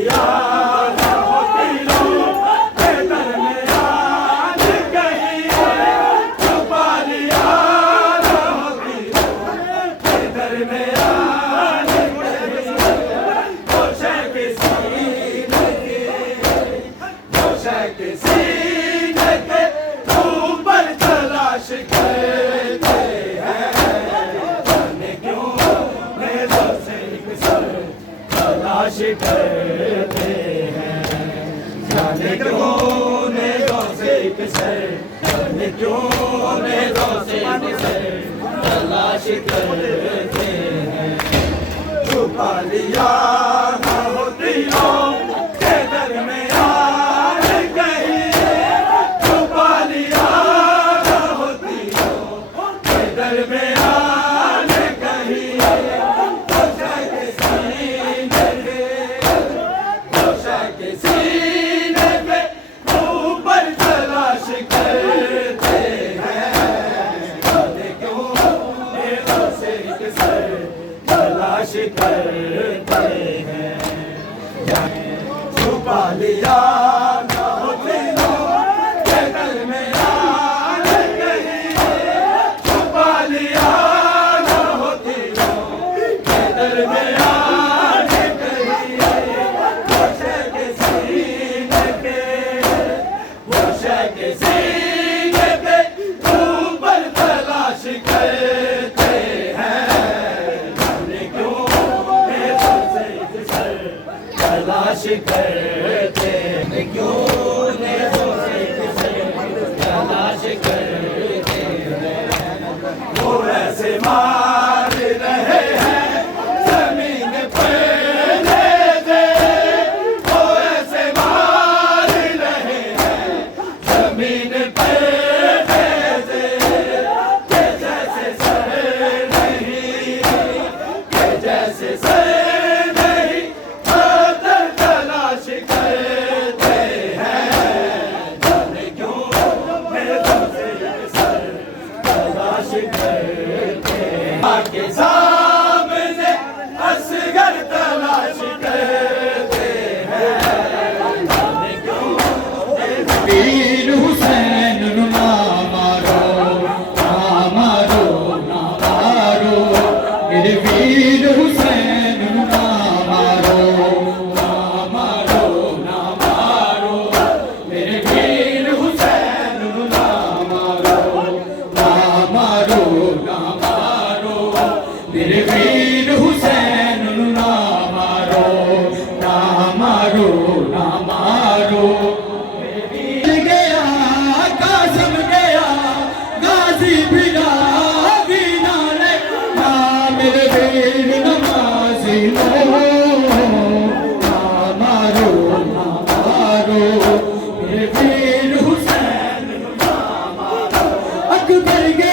लिया ना होती लो के दरमियान कहीं छुपा लिया ना होती लो के दरमियान कहीं गोशे के सीने के ऊपर तलाश करते हैं जाने क्यों मेरे से एक सर तलाश करते हैं जाने क्यों मेरे से एक सर जाने क्यों मेरे से एक सर तलाश करते हैं छुपा लिया ना होती हो के दरमियान कहीं छुपा लिया ना होती हो के दरमियान कहीं गोशे के सीने पे ऊपर तलाश करते हैं जाने क्यों मेरे से एक सर तलाश करते हैं छुपा लिया ना होती लो के दरमियान कहीं छुपा लिया ना होती लो के दरमियान कहीं गोशे के सीने पे ऊपर तलाश करते हैं जाने क्यों मेरे से एक सर तलाश करते हैं क्यों मेरे से एक सर तलाश करते हैं वो ऐसे मार रहे हैं जमीन पर दे वो ऐसे मार रहे हैं जमीन पर दे के जैसे सर नहीं के जैसे सर नहीं बदल तलाश करते हैं जाने क्यों मेरे से एक सर तलाश करते हैं आके सामने असगर तलाश करते हैं जाने क्यों वीर हुसैन नु ना मारो ना मारो ना मारो मेरे वीर हुसैन नु ना मारो ना मारो ना मारो मेरे वीर हुसैन नु ना मारो ना मारो ना मारो मेरे वीर हुसैन नु ना मारो ना मारो ना मारो गया कासिम गया गाजी बिना बिना ले ना मेरे वीर नमाजी लो ना मारो ना मारो मेरे वीर हुसैन ना मारो अकबर गया